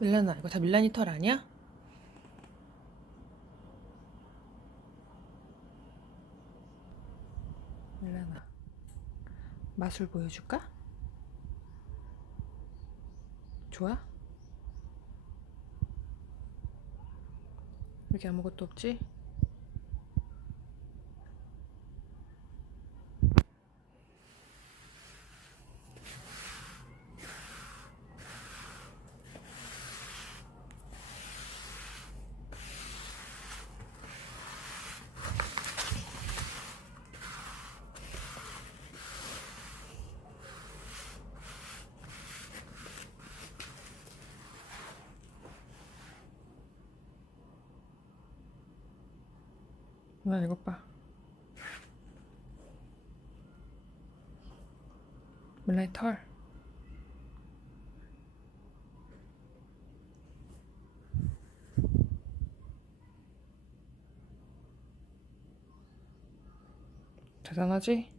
밀라나 이거 다 밀라니 털 아니야? 밀라나 마술 보여줄까? 좋아? 여기 아무것도 없지? 난 이것 봐. 밀라니 털. 대단하지?